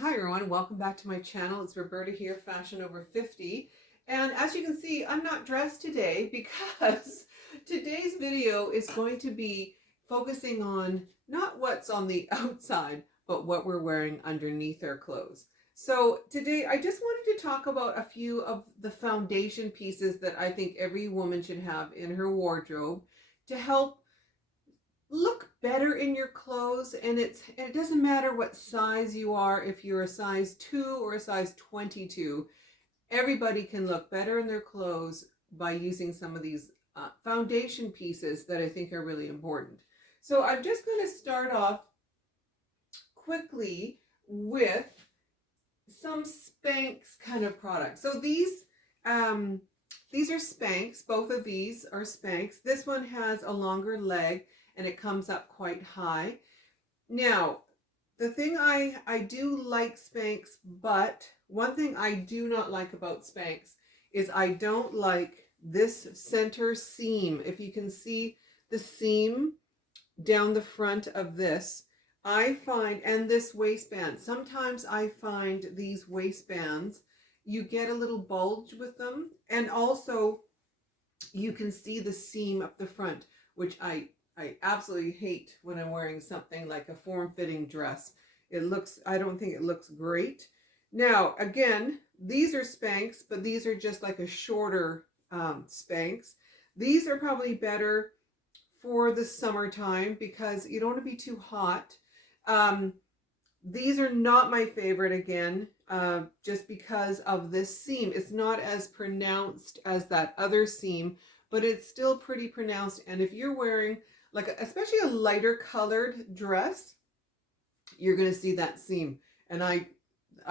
Hi everyone, welcome back to my channel. It's Roberta here, Fashion Over 50. And as you can see, I'm not dressed today because today's video is going to be focusing on not what's on the outside, but what we're wearing underneath our clothes. So today I just wanted to talk about a few of the foundation pieces that I think every woman should have in her wardrobe to help look better in your clothes. And it doesn't matter what size you are, if you're a size 2 or a size 22, everybody can look better in their clothes by using some of these foundation pieces that I think are really important. So I'm just going to start off quickly with some Spanx kind of products. So these are Spanx. Both of these are Spanx. This one has a longer leg and it comes up quite high. Now, the thing I do like Spanx, but one thing I do not like about Spanx is I don't like this center seam. If you can see the seam down the front of this, I find, and this waistband, sometimes I find these waistbands, you get a little bulge with them, and also you can see the seam up the front, which I absolutely hate when I'm wearing something like a form-fitting dress. I don't think it looks great. Now, again, these are Spanx, but these are just like a shorter Spanx. These are probably better for the summertime because you don't want to be too hot. These are not my favorite again, just because of this seam. It's not as pronounced as that other seam, but it's still pretty pronounced. And if you're wearing like especially a lighter colored dress, you're going to see that seam. And I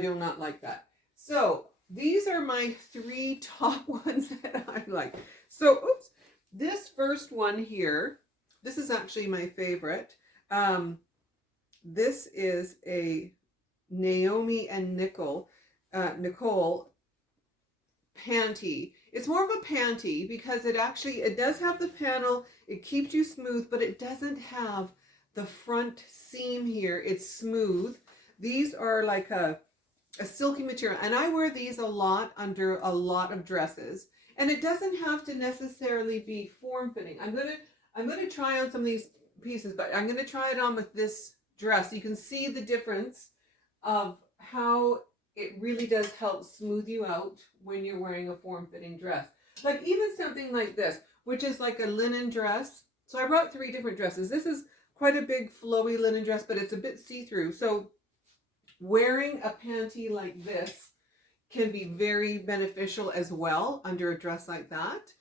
do not like that. So these are my three top ones that I like. So, oops, this first one here, this is actually my favorite. This is a Naomi and Nicole panty. It's more of a panty because it does have the panel. It keeps you smooth, but it doesn't have the front seam here. It's smooth. These are like a silky material, and I wear these a lot under a lot of dresses. And it doesn't have to necessarily be form-fitting. I'm gonna try on some of these pieces, but I'm gonna try it on with this dress. You can see the difference of how it really does help smooth you out when you're wearing a form-fitting dress. Like even something like this, which is like a linen dress. So I brought three different dresses. This is quite a big flowy linen dress, but it's a bit see-through. So wearing a panty like this can be very beneficial as well under a dress like that.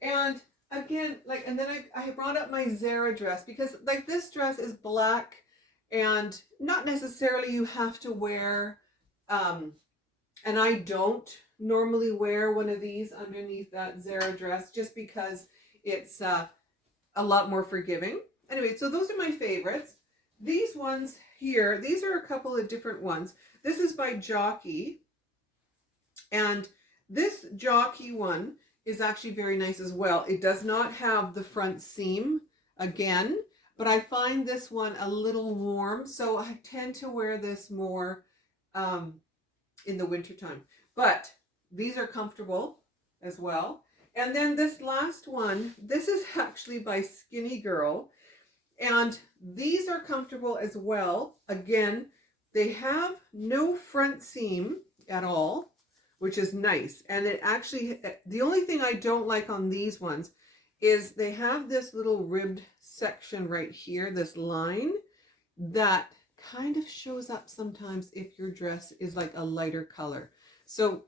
And again, and then I brought up my Zara dress because like this dress is black and not necessarily you have to wear, and I don't normally wear one of these underneath that Zara dress just because it's a lot more forgiving. Anyway, so those are my favorites. These ones here, these are a couple of different ones. This is by Jockey, and this Jockey one is actually very nice as well. It does not have the front seam again, but I find this one a little warm, so I tend to wear this more in the wintertime. But these are comfortable as well. And then this last one, this is actually by Skinny Girl, and these are comfortable as well. Again, they have no front seam at all, which is nice. And it actually, the only thing I don't like on these ones is they have this little ribbed section right here, this line that kind of shows up sometimes if your dress is like a lighter color. So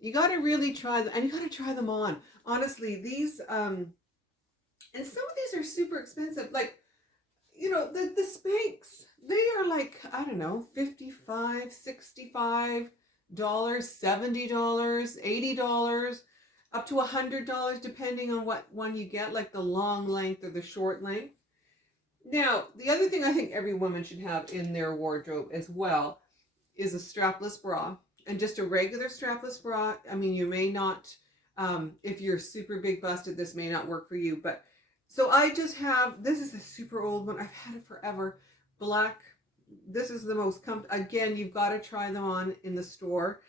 you got to really try them, and you got to try them on. Honestly, these, and some of these are super expensive. Like, you know, the Spanx, they are like, I don't know, $55, $65, $70, $80, up to $100, depending on what one you get, like the long length or the short length. Now, the other thing I think every woman should have in their wardrobe as well is a strapless bra. And just a regular strapless bra, I mean, you may not, if you're super big busted, this may not work for you. But so I just have, this is a super old one. I've had it forever. Black this is the most again, you've got to try them on in the store.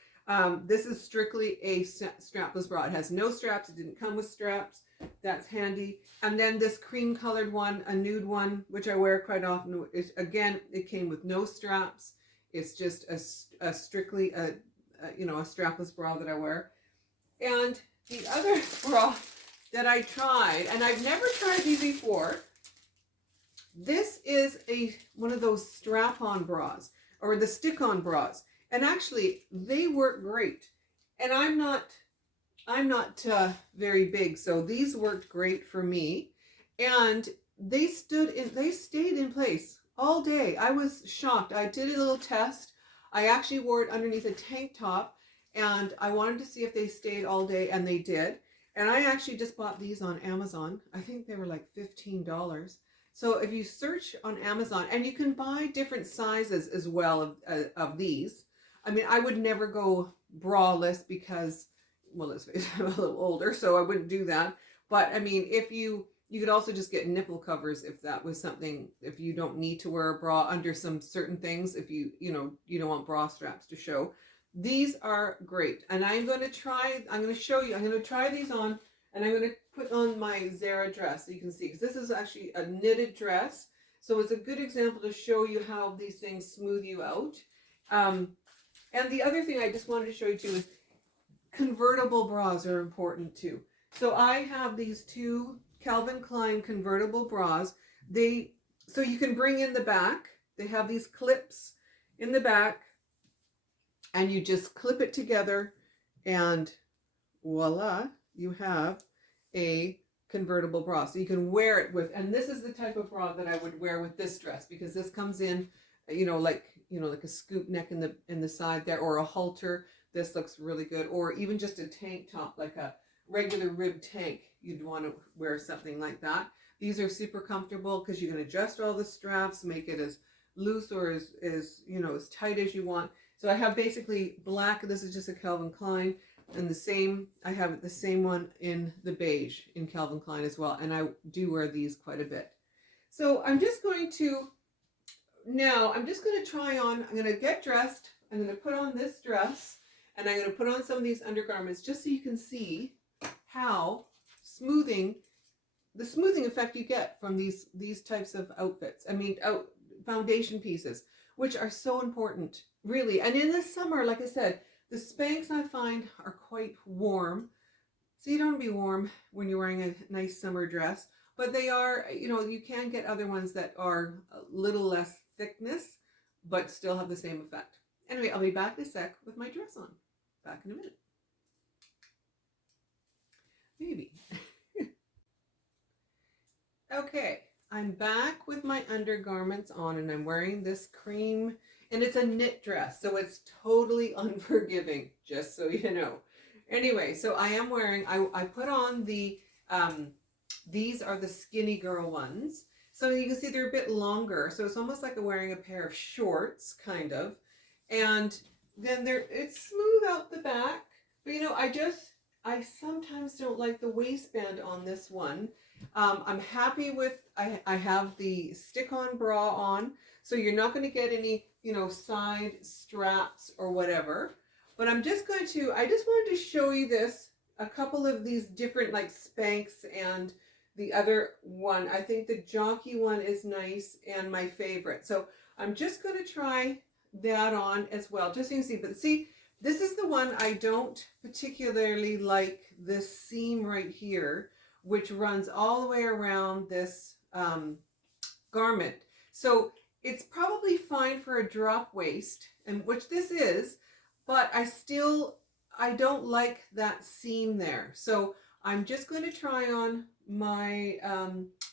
This is strictly a strapless bra. It has no straps. It didn't come with straps. That's handy. And then this cream colored one, a nude one, which I wear quite often, is, again, it came with no straps. It's just a strictly a strapless bra that I wear. And the other bra that I tried, and I've never tried these before, this is one of those strap-on bras or the stick-on bras. And actually, they work great. And I'm not very big, so these worked great for me. And they stayed in place all day. I was shocked. I did a little test. I actually wore it underneath a tank top, and I wanted to see if they stayed all day, and they did. And I actually just bought these on Amazon. I think they were like $15. So if you search on Amazon, and you can buy different sizes as well of these. I mean, I would never go braless because, well, let's face it, I'm a little older, so I wouldn't do that. But I mean, if you could also just get nipple covers if that was something, if you don't need to wear a bra under some certain things, if you don't want bra straps to show. These are great. And I'm going to try these on, and I'm going to put on my Zara dress so you can see, because this is actually a knitted dress. So it's a good example to show you how these things smooth you out. And the other thing I just wanted to show you too is convertible bras are important too. So I have these two Calvin Klein convertible bras. So you can bring in the back. They have these clips in the back, and you just clip it together, and voila, you have a convertible bra. So you can wear it with, and this is the type of bra that I would wear with this dress, because this comes in, like a scoop neck in the side there, or a halter. This looks really good. Or even just a tank top, like a regular rib tank. You'd want to wear something like that. These are super comfortable because you can adjust all the straps, make it as loose or as tight as you want. So I have basically black. This is just a Calvin Klein, and I have the same one in the beige in Calvin Klein as well. And I do wear these quite a bit. So I'm just going to try on, I'm going to get dressed. I'm going to put on this dress, and I'm going to put on some of these undergarments just so you can see how the smoothing effect you get from these types of outfits. I mean, foundation pieces, which are so important, really. And in the summer, like I said, the Spanx I find are quite warm. So you don't want to be warm when you're wearing a nice summer dress. But they are, you can get other ones that are a little less thickness, but still have the same effect. Anyway, I'll be back in a sec with my dress on. Back in a minute. Maybe. Okay, I'm back with my undergarments on, and I'm wearing this cream, and it's a knit dress, so it's totally unforgiving, just so you know. Anyway, so I am wearing, I put on the, these are the skinny girl ones. So you can see they're a bit longer, so it's almost like wearing a pair of shorts, kind of. And then it's smooth out the back, but I sometimes don't like the waistband on this one. I'm happy with, I have the stick-on bra on, so you're not going to get any, side straps or whatever. But I just wanted to show you a couple of these different, like Spanx, and the other one. I think the Jockey one is nice and my favorite. So I'm just going to try that on as well, just so you can see. But see, this is the one I don't particularly like, this seam right here, which runs all the way around this garment. So it's probably fine for a drop waist, and which this is, but I don't like that seam there. So I'm just going to try on my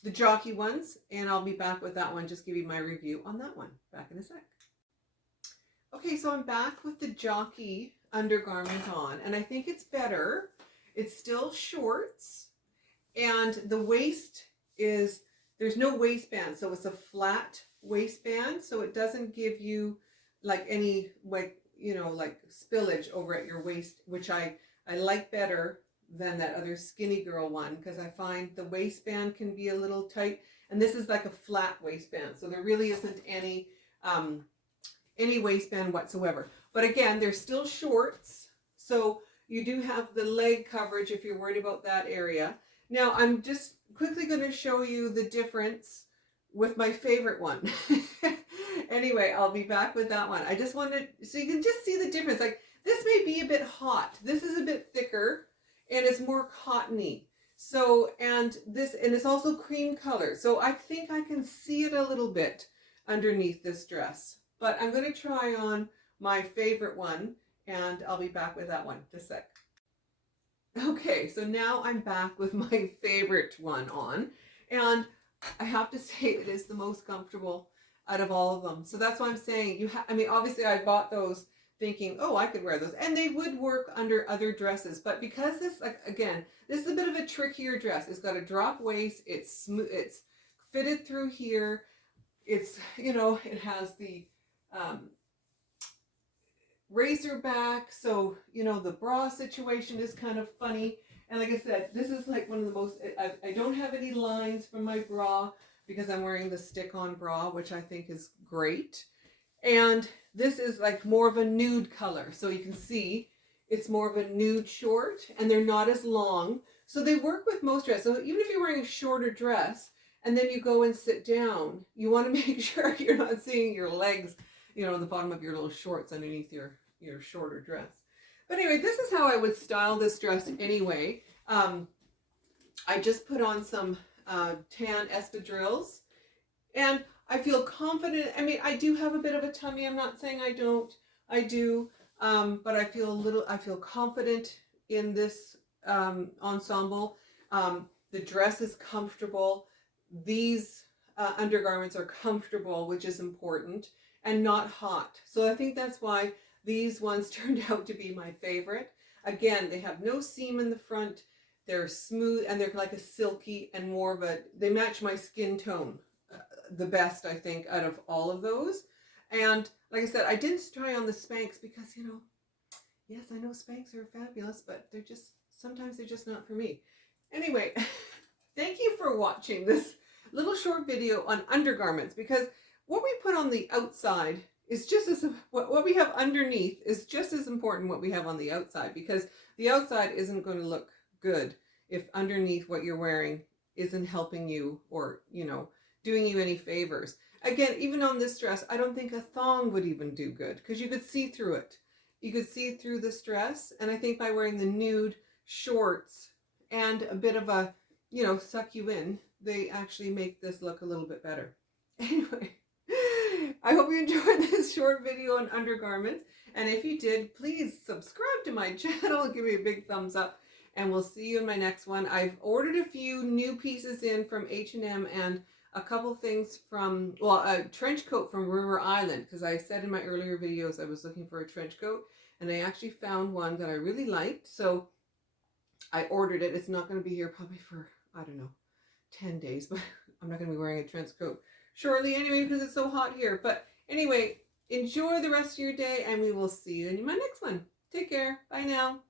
the Jockey ones, and I'll be back with that one, just give you my review on that one. Back in a sec. Okay, so I'm back with the Jockey undergarment on, and I think it's better. It's still shorts, and the waist there's no waistband, so it's a flat waistband, so it doesn't give you like any like spillage over at your waist, which I like better than that other skinny girl one, because I find the waistband can be a little tight, and this is like a flat waistband, so there really isn't any any waistband whatsoever. But again, they're still shorts, so you do have the leg coverage if you're worried about that area. Now I'm just quickly going to show you the difference with my favorite one. Anyway, I'll be back with that one. I just wanted, so you can just see the difference. Like, this may be a bit hot. This is a bit thicker and it's more cottony. So, and it's also cream color. So I think I can see it a little bit underneath this dress. But I'm going to try on my favorite one and I'll be back with that one. Just a sec. Okay, so now I'm back with my favorite one on. And I have to say it is the most comfortable out of all of them. So that's why I'm saying I mean, obviously I bought those thinking, oh, I could wear those, and they would work under other dresses. But because this, like, again, this is a bit of a trickier dress. It's got a drop waist. It's smooth. It's fitted through here. It's, you know, it has the razor back. So, you know, the bra situation is kind of funny. And like I said, this is like one of the most, I don't have any lines from my bra because I'm wearing the stick-on bra, which I think is great. And this is like more of a nude color. So you can see it's more of a nude short and they're not as long. So they work with most dresses. So even if you're wearing a shorter dress and then you go and sit down, you want to make sure you're not seeing your legs, you know, on the bottom of your little shorts underneath your shorter dress. But anyway, this is how I would style this dress anyway. I just put on some tan espadrilles and I feel confident. I mean, I do have a bit of a tummy. I'm not saying I don't. I do. But I feel confident in this ensemble. The dress is comfortable. These undergarments are comfortable, which is important, and not hot. So I think that's why these ones turned out to be my favorite. Again, they have no seam in the front. They're smooth and they're like a silky and more of a, they match my skin tone the best, I think, out of all of those. And like I said, I didn't try on the Spanx because, you know, yes, I know Spanx are fabulous, but sometimes they're just not for me. Anyway, thank you for watching this little short video on undergarments, because what we put on the outside is just as, what we have underneath is just as important what we have on the outside, because the outside isn't going to look good if underneath what you're wearing isn't helping you or, you know, doing you any favors. Again, even on this dress, I don't think a thong would even do good because you could see through it. You could see through this dress, and I think by wearing the nude shorts and a bit of a, you know, suck you in, they actually make this look a little bit better. Anyway, I hope you enjoyed this short video on undergarments, and if you did, please subscribe to my channel, give me a big thumbs up, and we'll see you in my next one. I've ordered a few new pieces in from H&M and a couple things from, well, a trench coat from River Island, because I said in my earlier videos I was looking for a trench coat, and I actually found one that I really liked, so I ordered it. It's not going to be here probably for, I don't know, 10 days, but I'm not going to be wearing a trench coat shortly anyway because it's so hot here. But anyway, enjoy the rest of your day, and we will see you in my next one. Take care. Bye now.